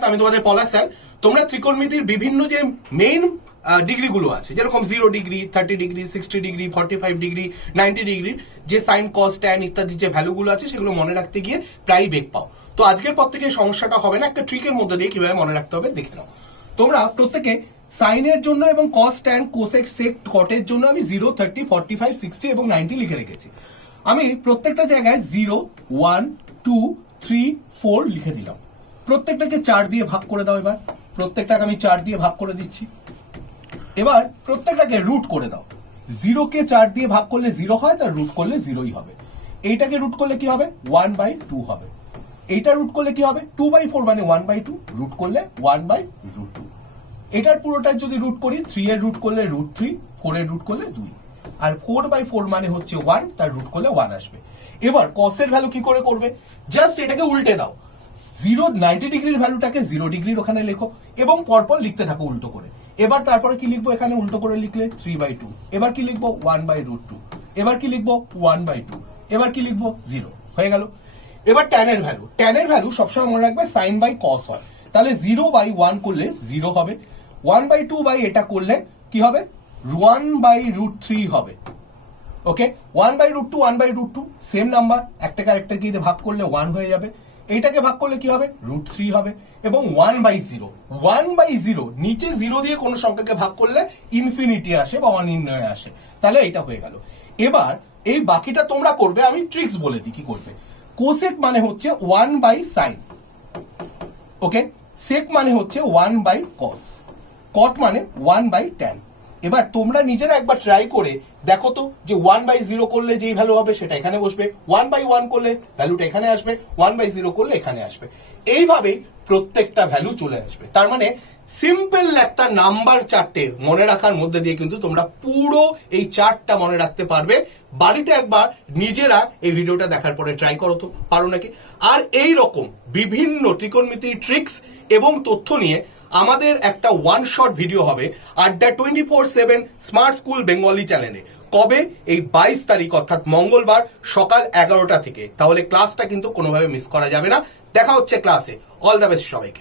আমি তোমাদের পলাশ স্যার। তোমরা ত্রিকোণমিতির বিভিন্ন যে মেইন ডিগ্রিগুলো আছে, যেরকম 0 degree, 30 degree, 60 degree, 45 degree, 90 degree, যে সাইন কস ট্যান ইত্যাদি যে ভ্যালুগুলো আছে সেগুলো মনে রাখতে গিয়ে প্রায় বেগ পাও। তো আজকের পর থেকে সমস্যাটা হবে না, একটা ট্রিকের মধ্যে দিয়ে কিভাবে মনে রাখতে হবে দেখে নাও। তোমরা প্রত্যেকে সাইনের জন্য এবং কস ট্যান কোসেক সেক কটের জন্য আমি 0, 30, 45, 60 এবং 90 লিখে রেখেছি। আমি প্রত্যেকটা জায়গায় 0, 1, 2, 3, 4 লিখে দিলাম। প্রত্যেকটাকে 4 দিয়ে ভাগ করে দাও। এবার প্রত্যেকটাকে আমি 4 দিয়ে ভাগ করে দিচ্ছি। এবার প্রত্যেকটাকে রুট করে দাও। 0 কে 4 দিয়ে ভাগ করলে 0 হয়, তার রুট করলে 0ই হবে। এইটাকে রুট করলে কি হবে? 1/2 হবে। এইটা রুট করলে কি হবে? 2/4 মানে 1/2, রুট করলে 1/√2। এটার পুরোটার যদি রুট করি, 3 এর রুট করলে √3, 4 এর রুট করলে 2, আর 4/4 মানে হচ্ছে 1, তার রুট করলে 1 আসবে। এবার কসের ভ্যালু কি করে করবে? জাস্ট এটাকে উল্টে দাও। 90 ডিগ্রির ভ্যালুটাকে 0 ডিগ্রির ওখানে লেখো এবং পরপর লিখতে থাকো উল্টো করে। এবার তারপরে কি লিখবো? এখানে উল্টো করে লিখলে 3/2। এবার কি লিখবো? 1/√2। এবার কি লিখবো? 1/2। এবার কি লিখবো? 0। হয়ে গেল। এবার ট্যানের ভ্যালু সবসময় মনে রাখবে সাইন বাই কস হয়। তাহলে 0/1 করলে 0 হবে। 1/2 বাই এটা করলে কি হবে? 1/√3 হবে। ওকে, 1/√2, 1/√2 সেম নাম্বার, একটাকে আরেকটাকে ভাগ করলে 1 হয়ে যাবে। এইটাকে ভাগ করলে কি হবে? √3 হবে। এবং 1/0 নিচে 0 দিয়ে কোন সংখ্যাকে ভাগ করলে ইনফিনিটি আসে বা অনির্ণয় আসে। তাহলে এটা হয়ে গেল। এবার এই বাকিটা তোমরা করবে, আমি ট্রিক্স বলে দিই কি করবে। কোসেক মানে হচ্ছে 1/sin, ওকে, সেক মানে হচ্ছে 1/cos, কট মানে 1/tan। এবার তোমরা নিজেরা একবার ট্রাই করে দেখো তো যে 1/0 করলে যেই ভ্যালু হবে সেটা এখানে বসবে, 1/1 করলে ভ্যালুটা এখানে আসবে, 1/0 করলে এখানে আসবে। এইভাবেই প্রত্যেকটা ভ্যালু চলে আসবে। তার মানে সিম্পল একটা নাম্বার চার্টে মনে রাখার মধ্যে দিয়ে কিন্তু তোমরা পুরো এই চার্টটা মনে রাখতে পারবে। বাড়িতে একবার নিজেরা এই ভিডিওটা দেখার পরে ট্রাই করো তো, পারো নাকি? আর এই রকম বিভিন্ন ত্রিকোণমিতির ট্রিক্স এবং তথ্য নিয়ে আমাদের একটা ওয়ান শট ভিডিও হবে আড্ডা 24/7 স্মার্ট স্কুল বেঙ্গলি চ্যানেলে। কবে? এই 22 তারিখ অর্থাৎ মঙ্গলবার সকাল 11টা থেকে। তাহলে ক্লাসটা কিন্তু কোনোভাবে মিস করা যাবে না। দেখা হচ্ছে ক্লাসে। অল দ্য বেস্ট সবাইকে।